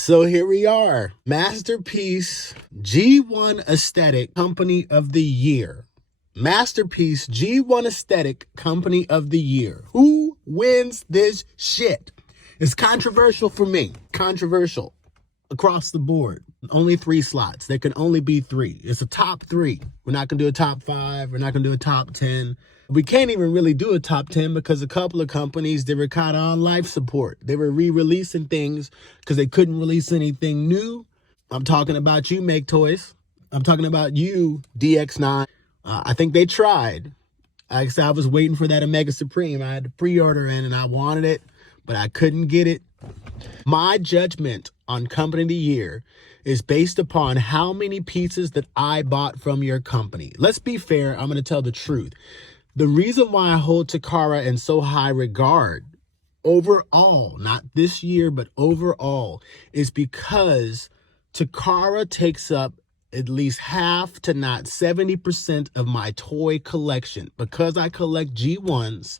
So here we are. Masterpiece G1 Aesthetic Company of the Year. Masterpiece G1 Aesthetic Company of the Year. Who wins this shit? It's controversial for me. Controversial across the board. Only 3 slots. There can only be 3. It's a top 3. We're not going to do a top 5. We're not going to do a top 10. We can't even really do a top 10 because a couple of companies, they were kind of on life support. They were re-releasing things because they couldn't release anything new. I'm talking about you, Make Toys. I'm talking about you, DX9. I think they tried. I was waiting for that Omega Supreme. I had to pre-order in and I wanted it, but I couldn't get it. My judgment on Company of the Year is based upon how many pieces that I bought from your company. Let's be fair. I'm going to tell the truth. The reason why I hold Takara in so high regard overall, not this year, but overall, is because Takara takes up at least half to not 70% of my toy collection. Because I collect G1s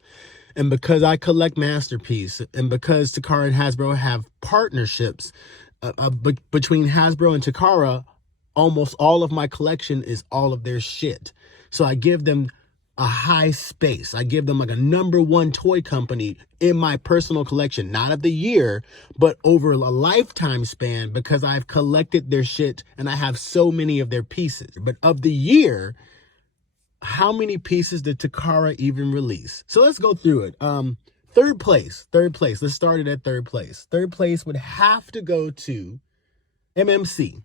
and because I collect Masterpiece and because Takara and Hasbro have partnerships between Hasbro and Takara, almost all of my collection is all of their shit. So I give them a high space. I give them like a #1 toy company in my personal collection, not of the year, but over a lifetime span because I've collected their shit and I have so many of their pieces. But of the year, how many pieces did Takara even release? So let's go through it. Third place. Let's start it at third place. Third place would have to go to MMC.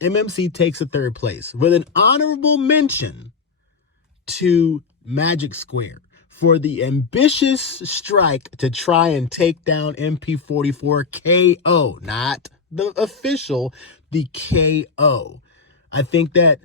MMC takes a third place with an honorable mention to Magic Square for the ambitious strike to try and take down MP44 KO, not the official, the KO. I think that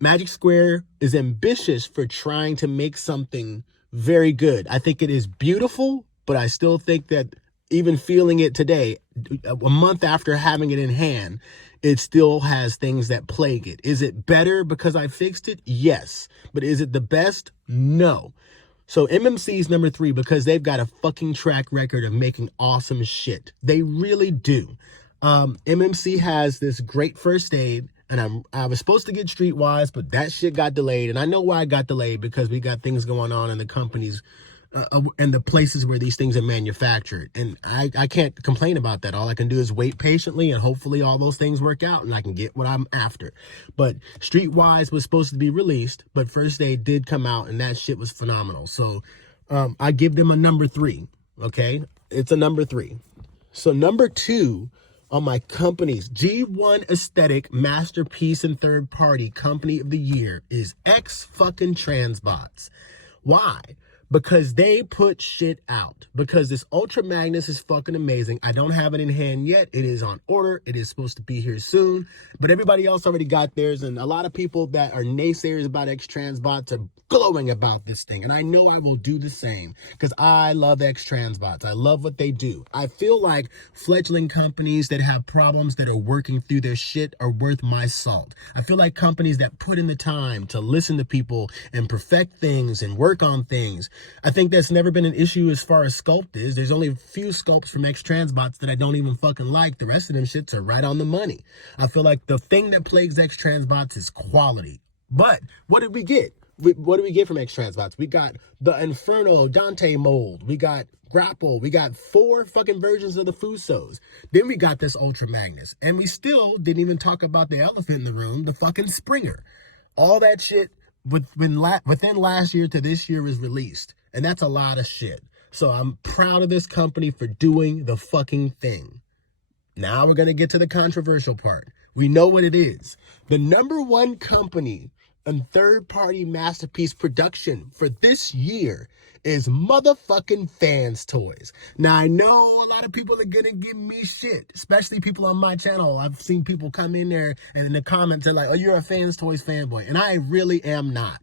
Magic Square is ambitious for trying to make something very good. I think it is beautiful, but I still think that even feeling it today, a month after having it in hand, it still has things that plague it. Is it better because I fixed it? Yes. But is it the best? No. So MMC is number 3 because they've got a fucking track record of making awesome shit. They really do. MMC has this great first aid, and I was supposed to get Streetwise, but that shit got delayed. And I know why it got delayed, because we got things going on in the companies and the places where these things are manufactured. And I can't complain about that. All I can do is wait patiently and hopefully all those things work out and I can get what I'm after. But Streetwise was supposed to be released, but First Aid did come out and that shit was phenomenal. So I give them a number 3. Okay. It's a number 3. So number 2 on my company's G1 Aesthetic Masterpiece and Third Party Company of the Year is X fucking Transbots. Why? Because they put shit out. Because this Ultra Magnus is fucking amazing. I don't have it in hand yet. It is on order. It is supposed to be here soon. But everybody else already got theirs. And a lot of people that are naysayers about X Transbots are glowing about this thing. And I know I will do the same. Because I love X Transbots. I love what they do. I feel like fledgling companies that have problems that are working through their shit are worth my salt. I feel like companies that put in the time to listen to people and perfect things and work on things. I think that's never been an issue as far as sculpt is. There's only a few sculpts from X Transbots that I don't even fucking like. The rest of them shits are right on the money. I feel like the thing that plagues X Transbots is quality. But what did we get? What did we get from X Transbots? We got the Inferno Dante mold. We got Grapple. We got 4 fucking versions of the Fusos. Then we got this Ultra Magnus. And we still didn't even talk about the elephant in the room, the fucking Springer. All that shit within last year to this year is released. And that's a lot of shit. So I'm proud of this company for doing the fucking thing. Now we're going to get to the controversial part. We know what it is. The #1 company and third-party masterpiece production for this year is motherfucking Fans Toys. Now, I know a lot of people are gonna give me shit, especially people on my channel. I've seen people come in there and in the comments, they're like, oh, you're a Fans Toys fanboy. And I really am not.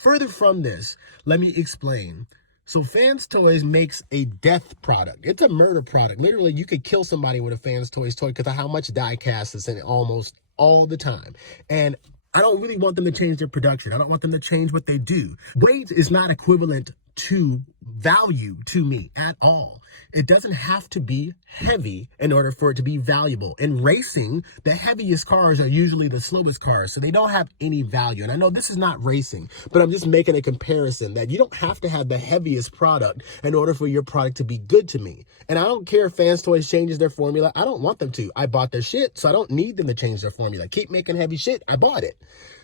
Further from this, let me explain. So Fans Toys makes a death product. It's a murder product. Literally, you could kill somebody with a Fans Toys toy because of how much die cast is in it almost all the time. And I don't really want them to change their production. I don't want them to change what they do. Weight is not equivalent to value to me at all. It doesn't have to be heavy in order for it to be valuable. In racing, the heaviest cars are usually the slowest cars, so they don't have any value. And I know this is not racing, but I'm just making a comparison that you don't have to have the heaviest product in order for your product to be good to me. And I don't care if Fans Toys changes their formula. I don't want them to. I bought their shit, so I don't need them to change their formula. Keep making heavy shit. I bought it.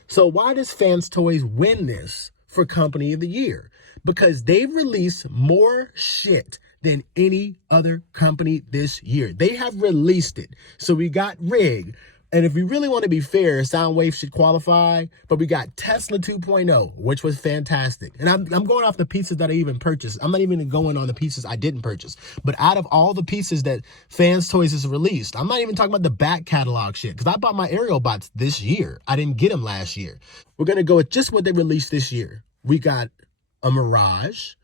So why does Fans Toys win this for Company of the Year? Because they've released more shit than any other company this year. They have released it. So we got Rig. And if we really want to be fair, Soundwave should qualify. But we got Tesla 2.0, which was fantastic. And I'm going off the pieces that I even purchased. I'm not even going on the pieces I didn't purchase. But out of all the pieces that Fans Toys has released, I'm not even talking about the back catalog shit. Because I bought my aerial bots this year. I didn't get them last year. We're going to go with just what they released this year. We got a Mirage,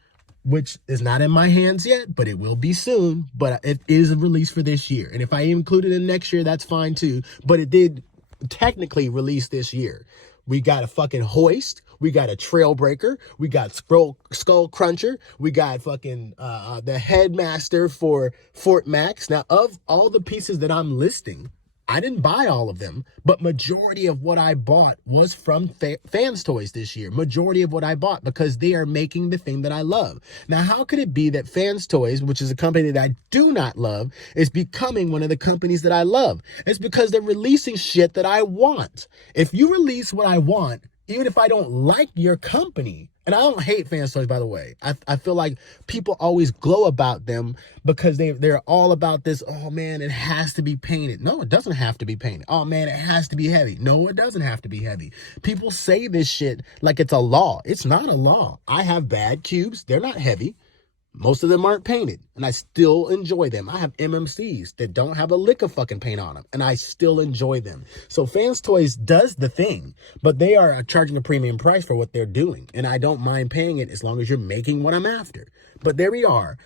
which is not in my hands yet, but it will be soon. But it is a release for this year. And if I include it in next year, that's fine too. But it did technically release this year. We got a fucking Hoist. We got a Trailbreaker. We got Skull Cruncher. We got fucking the Headmaster for Fort Max. Now, of all the pieces that I'm listing, I didn't buy all of them, but majority of what I bought was from Fans Toys this year. Majority of what I bought, because they are making the thing that I love. Now, how could it be that Fans Toys, which is a company that I do not love, is becoming one of the companies that I love? It's because they're releasing shit that I want. If you release what I want, even if I don't like your company, and I don't hate Fans Toys, by the way. I feel like people always glow about them because they're all about this, oh man, it has to be painted. No, it doesn't have to be painted. Oh man, it has to be heavy. No, it doesn't have to be heavy. People say this shit like it's a law. It's not a law. I have bad cubes. They're not heavy. Most of them aren't painted, and I still enjoy them. I have MMCs that don't have a lick of fucking paint on them, and I still enjoy them. So Fans Toys does the thing, but they are charging a premium price for what they're doing, and I don't mind paying it as long as you're making what I'm after. But there we are.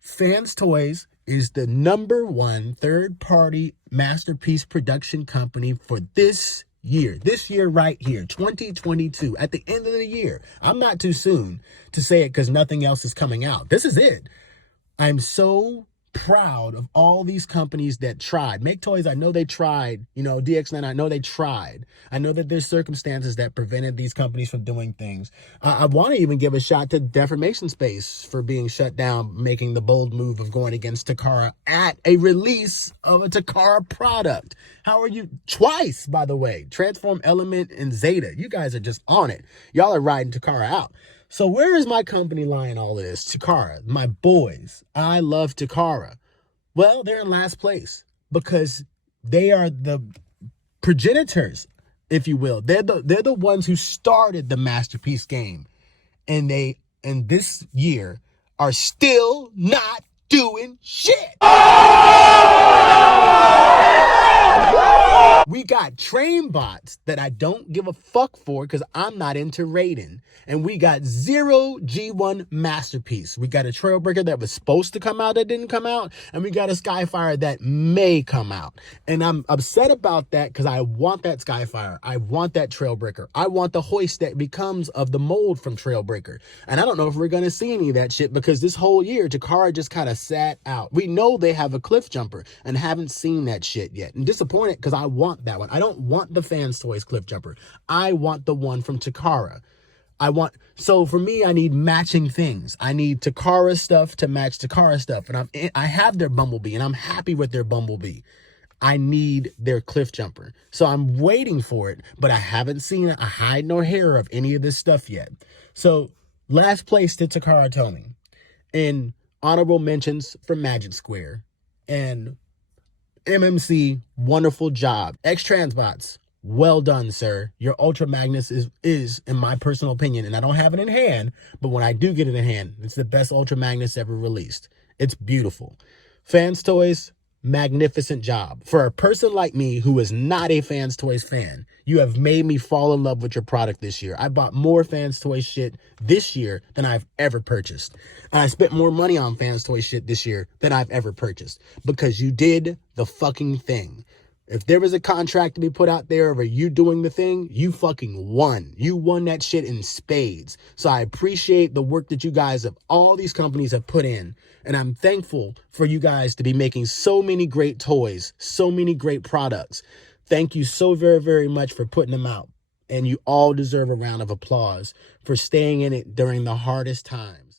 Fans Toys is the #1 third-party masterpiece production company for this year right here, 2022, at the end of the year. I'm not too soon to say it because nothing else is coming out. This is it. I'm so proud of all these companies that tried. Make Toys, I know they tried. DX9, I know they tried. I know that there's circumstances that prevented these companies from doing things. I want to even give a shot to Deformation Space for being shut down, making the bold move of going against Takara at a release of a Takara product. How are you? Twice, by the way. Transform Element and Zeta. You guys are just on it. Y'all are riding Takara out. So where is my company lying all of this? Takara, my boys. I love Takara. Well, they're in last place because they are the progenitors, if you will. They're the ones who started the Masterpiece game. And they, in this year, are still not doing shit. We got train bots that I don't give a fuck for because I'm not into raiding. And we got 0 G1 Masterpiece. We got a Trailbreaker that was supposed to come out that didn't come out. And we got a Skyfire that may come out. And I'm upset about that because I want that Skyfire. I want that Trailbreaker. I want the Hoist that becomes of the mold from Trailbreaker. And I don't know if we're going to see any of that shit because this whole year, Takara just kind of sat out. We know they have a cliff jumper and haven't seen that shit yet. I'm disappointed because I want that one. I don't want the Fans Toys cliff jumper. I want the one from Takara. So for me, I need matching things. I need Takara stuff to match Takara stuff. And I have their Bumblebee and I'm happy with their Bumblebee. I need their cliff jumper. So I'm waiting for it, but I haven't seen a hide nor hair of any of this stuff yet. So last place to Takara Tomy. And honorable mentions for Magic Square and MMC, wonderful job. X-Transbots, well done, sir. Your Ultra Magnus is, in my personal opinion, and I don't have it in hand, but when I do get it in hand, it's the best Ultra Magnus ever released. It's beautiful. Fans Toys, magnificent job. For a person like me who is not a Fans Toys fan, you have made me fall in love with your product this year. I bought more Fans Toys shit this year than I've ever purchased. And I spent more money on Fans Toys shit this year than I've ever purchased because you did the fucking thing. If there was a contract to be put out there over you doing the thing, you fucking won. You won that shit in spades. So I appreciate the work that you guys of all these companies have put in. And I'm thankful for you guys to be making so many great toys, so many great products. Thank you so very, very much for putting them out. And you all deserve a round of applause for staying in it during the hardest times.